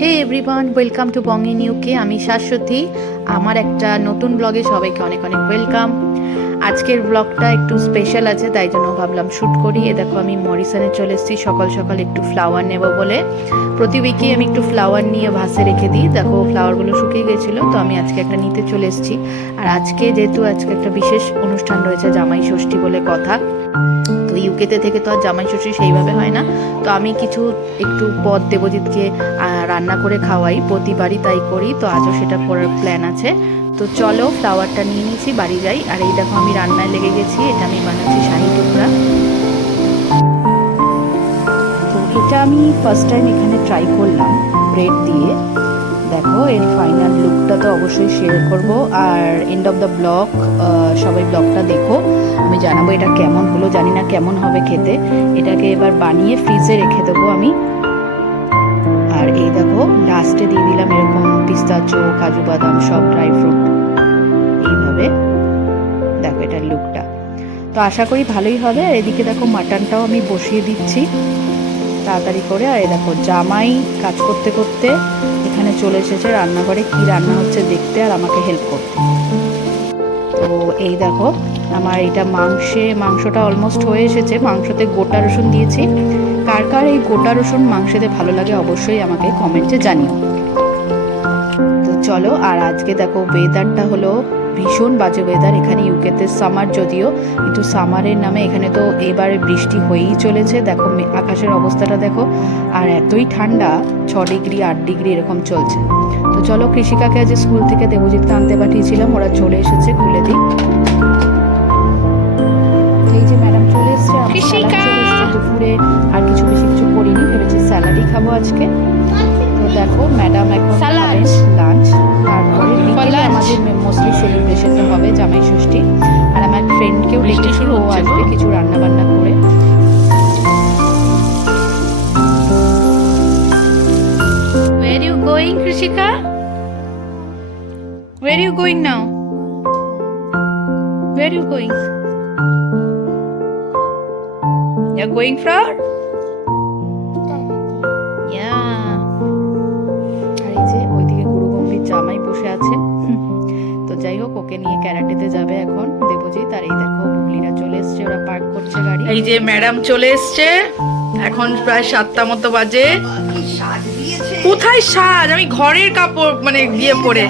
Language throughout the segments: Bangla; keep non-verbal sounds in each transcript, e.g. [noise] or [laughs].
Hey everyone welcome to Bong in UK আমি শাশ্বতী। আমার একটা নতুন ব্লগে সবাইকে অনেক অনেক ওয়েলকাম আজকের ব্লগটা একটু স্পেশাল আছে, তাই জন্য ভাবলাম শ্যুট করি। এ দেখো, আমি মরিসানে চলে এসেছি। সকাল সকাল একটু ফ্লাওয়ার নেব বলে। প্রতি উইকেই আমি একটু ফ্লাওয়ার নিয়ে ভাসে রেখে দিই। দেখো ফ্লাওয়ারগুলো শুকিয়ে গেছিল, তো আমি আজকে একটা নিতে চলে এসেছি। আর আজকে যেহেতু আজকে একটা বিশেষ অনুষ্ঠান রয়েছে, জামাই ষষ্ঠী বলে কথা। ইউকেতে থেকে তো আর জামাই ষষ্ঠী সেইভাবে হয় না। তো আমি কিছু একটু পদ দেবজিৎকে রান্না করে খাওয়াই, প্রতিবারই তাই করি। তো আজও সেটা করার প্ল্যান আছে। তো চলো ফ্লাওয়ারটা নিয়ে নিয়েছি, বাড়ি যাই। আর এই দেখো আমি রান্নায় লেগে গেছি, এটা আমি বানাচ্ছি শাহি টুকরা। তো এটা আমি ফার্স্ট টাইম এখানে ট্রাই করলাম ব্রেড দিয়ে। দেখো, এর ফাইনাল লুকটা তো অবশ্যই শেয়ার করব। আর এন্ড অফ দ্য ব্লগ সবাই ব্লগটা দেখো। আমি জানাব এটা কেমন হলো, জানি না কেমন হবে খেতে। এটাকে এবার বানিয়ে ফ্রিজে রেখে দেবো আমি। আর এই দেখো লাস্টে দিয়ে দিলাম এরকম পিস্তাচো, কাজু বাদাম, সব ড্রাই ফ্রুট এইভাবে দেখো এটার লুকটা তো আশা করি ভালোই হবে। আর এদিকে দেখো মাটনটাও আমি বসিয়ে দিচ্ছি। তাড়াতাড়ি করে, আর এই দেখো জামাই কাজ করতে করতে এখানে চলে এসেছে রান্নাঘরে কি রান্না হচ্ছে দেখতে, আর আমাকে হেল্প করতে। তো এই দেখো আমার এটা মাংসে, মাংসটা অলমোস্ট হয়ে এসেছে। মাংসতে গোটা রসুন দিয়েছি। কার কার এই গোটা রসুন মাংসেতে ভালো লাগে অবশ্যই আমাকে কমেন্টে জানিও। তো চলো, আর আজকে দেখো ওয়েদারটা হলো ভীষণ বাজে ওয়েদার এখানে ইউকেতে সামার যদিও কিন্তু সামারের নামে এখানে তো এবারে বৃষ্টি হয়েই চলেছে। দেখো আকাশের অবস্থাটা দেখো আর এতই ঠান্ডা ছ ডিগ্রি আট ডিগ্রি এরকম চলছে। তো চলো কৃষিকাকে আজ স্কুল থেকে দেবজিৎকে আনতে পাঠিয়েছিলাম ওরা চলে এসেছে খুলে দিই। এই যে ম্যাডাম চলে এসছে দুপুরে আর কিছু বেশি কিছু করিনি ভেবেছি স্যালাডই খাব আজকে। তো দেখো ম্যাডাম এখন. লাঞ্চ তারপরে বিকেলে আমাদের মোস্টলি সেলিব্রেশনটা হবে জামাই ষষ্ঠী আর আমার ফ্রেন্ডকেও ডেকেছি ও আসবে কিছু রান্না বান্না করে Where you going, Krishika? Where you going now? Where you going? You're going for? বসে আছে। তো যাই হোক ওকে নিয়ে ক্যারাটেতে যাবে এখন। দেবজিৎ আর এই দেখো বুবলিরা চলে এসছে ওরা পার্ক করছে গাড়ি। এই যে ম্যাডাম চলে এসছে। এখন প্রায় সাতটা মতো বাজে। কোথায় সাজ? আমি ঘরের কাপড় মানে গিয়ে পরে।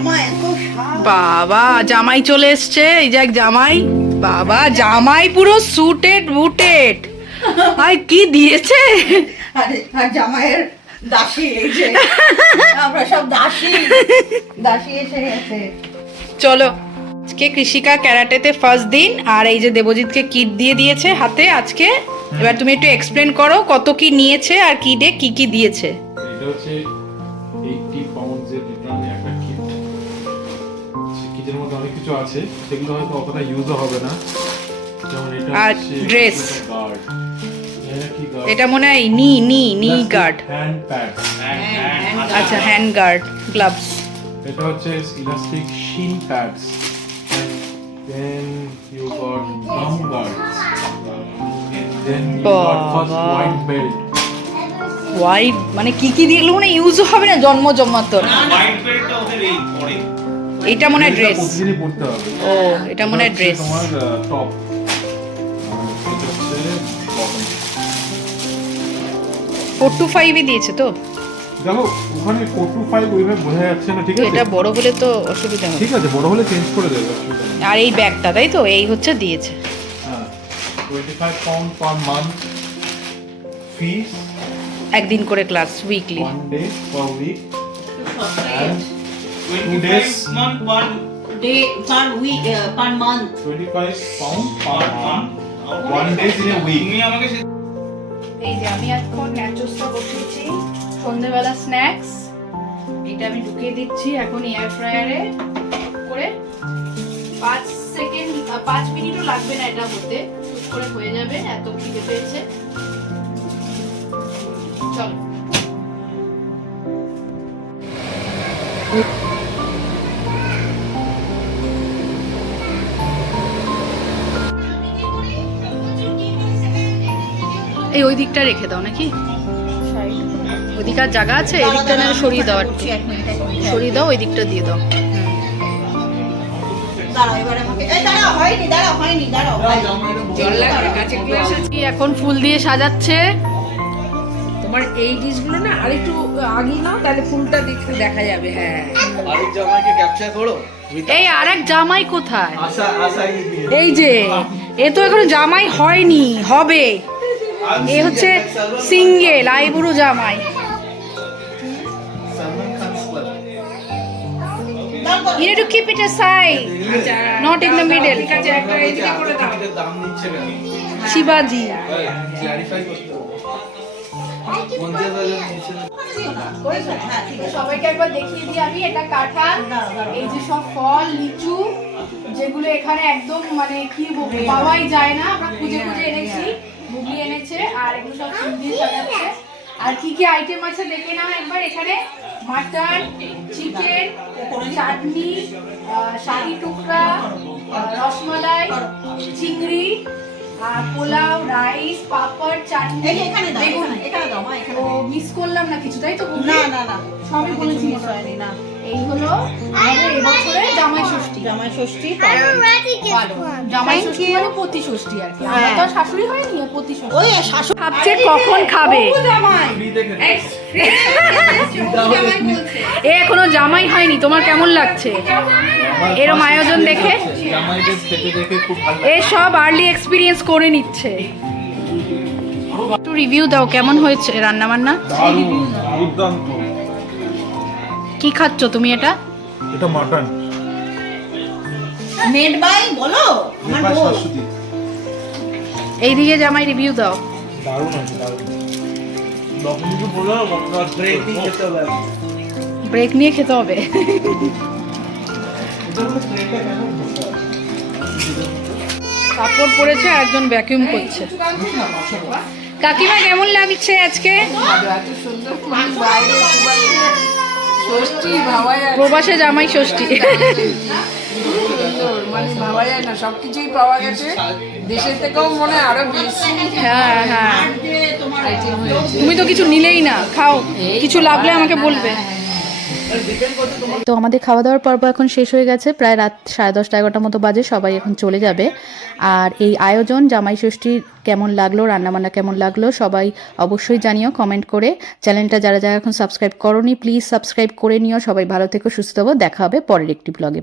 বাবা জামাই চলে এসছে। এই যে এক জামাই। বাবা জামাই পুরো সুটেড বুটেড ভাই কি দিয়েছে? আরে আর জামাইয়ের দাসী এই যে। আমরা সব দাসী। দাসী এসে গেছে। চলো আজকে কৃষিকা ক্যারাটেতে ফার্স্ট দিন আর এই যে দেবজিৎকে কিট দিয়ে দিয়েছে হাতে আজকে। এবার তুমি একটু এক্সপ্লেন করো কত কি নিয়েছে আর কিডে কি কি দিয়েছে। এটা হচ্ছে এইটটি পাউন্ডসের রিটার্ন একটা কিট কিটের মধ্যে অনেক কিছু আছে সেগুলো হয়তো অতটা ইউজও হবে না। যেমন এটা আর ড্রেস গার্ড এটা গার্ড মনে হয় নি নি নি গার্ড আচ্ছা হ্যান্ড গার্ড গ্লাভস এটা হচ্ছে elastic shin pads then you got gum guards then you got first. White belt white মানে কি কি দিয়ে? মানে ইউজও হবে না জন্ম জন্মান্তর? এটা মনে হয় ড্রেস ও এটা মনে হয় ড্রেস তোমার টপ ফোর টু ফাইভই দিয়েছে তো? দেখো ওখানে ফোর টু ফাইভ ওইভাবে বোঝা যাচ্ছে না ঠিক আছে? এটা বড় হলে তো অসুবিধা হবে। ঠিক আছে বড় হলে চেঞ্জ করে দেবে নেই। আর এই ব্যাগটা তাই তো? এই হচ্ছে দিয়েছে। হ্যাঁ twenty five pound per month fees একদিন করে class weekly one day per week and two days day per week per month twenty five pound per month one days in a week এই যে আমি এখন ন্যাচোসটা বসিয়েছি। সন্ধেবেলা স্ন্যাক্স। এটা আমি ঢুকিয়ে দিচ্ছি এখন এয়ার ফ্রায়ারে করে। পাঁচ সেকেন্ড পাঁচ মিনিটও লাগবে না এটা হতে। করে হয়ে যাবে, এত খিদে পেয়েছে। চলো। এই ওই দিকটা রেখে দাও নাকি? ওই ওদিকে আর জায়গা আছে এদিকটা না সরিয়ে দাও মিনিট। সরিয়ে দাও ওই দিকটা দিয়ে দাও। দাঁড়াও এবারে আমাকে এই দাঁড়াও হয়নি দাঁড়াও হয়নি দাঁড়াও কি এখন ফুল দিয়ে সাজাচ্ছে? তোমার এই ডিশগুলো না আরেকটু আগে নাও তাহলে ফুলটা দেখতে দেখা যাবে হ্যাঁ। আরেক জামাইকে ক্যাপচার করো। এই আরেক জামাই কোথায়? এই যে এ তো এখনও জামাই হয়নি হবে। এ হচ্ছে সিঙ্গেল আইবুড়ো জামাই। সালমান খান স্লাব You need to keep it aside, not in the middle. টিকিটের দাম নিচ্ছে কেন? শিবাজি। সবাইকে একবার দেখিয়ে দিই আমি এটা কাঁঠাল এই যে সব ফল লিচু যেগুলো এখানে একদম মানে কি পাওয়াই যায় না। আমরা খুঁজে খুঁজে এনেছি বুগলি এনেছে আর এগুলো সব দিয়ে সাজাচ্ছে। আর কি কি আইটেম আছে দেখে নাও একবার এখানে। মাটন চিকেন চাটনি শাহি টুকরা রসমালাই চিংড়ি পোলাও রাইস পাপড় চাটনি। এখানে দাও এখানে, দাও মা এখানে মিস করলাম না কিছু তাই তো না না না। সবই বলেছি না। এই হলো আমাদের এবছরে জামাই ষষ্ঠী। জামাই ষষ্ঠী জামাই ষষ্ঠী মানে প্রতি ষষ্ঠী আর কি। আমরা তো আর শাশুড়ি হয়নি প্রতি ষষ্ঠী। ওই শাশুড়ি ভাবছে কখন খাবে। [laughs] এ এখনও জামাই হয়নি তোমার কেমন লাগছে? এরম আয়োজন দেখে। জামাইদের খেতে দেখে খুব ভালো এ সব আর্লি এক্সপিরিয়েন্স করে নিচ্ছে। একটু রিভিউ দাও কেমন হয়েছে রান্না বান্না দুর্দান্ত। কি খাচ্ছ তুমি এটা? এটা মাটন। মেড বাই বলো? আমার শাশুড়ি এইদিকে জামাই রিভিউ দাও। দারুণ আছে দারুণ। ব্রেক নিয়ে খেতে হবে। কাপড় পরেছে আর একজন ভ্যাকিউম করছে। কাকিমা কেমন লাগছে আজকে? ভাবা যায় প্রবাসে জামাই ষষ্ঠী। মানে ভাবা যায় না সবকিছুই পাওয়া গেছে। দেশের থেকেও মনে হয় আরও বেশি হ্যাঁ হ্যাঁ। তুমি তো কিছু নিলেই না খাও। কিছু লাগলে আমাকে বলবে। তো আমাদের খাওয়া দাওয়ার পর্ব এখন শেষ হয়ে গেছে। প্রায় রাত সাড়ে দশটা এগারোটার মতো বাজে, সবাই এখন চলে যাবে। আর এই আয়োজন, জামাই ষষ্ঠীর কেমন লাগল, রান্নাবান্না কেমন লাগল, সবাই অবশ্যই জানিও কমেন্ট করে। চ্যানেলটা যারা যারা এখন সাবস্ক্রাইব করনি প্লিজ সাবস্ক্রাইব করে নিও। সবাই ভালো থেকো, সুস্থ হব দেখা হবে পরের একটি ব্লগে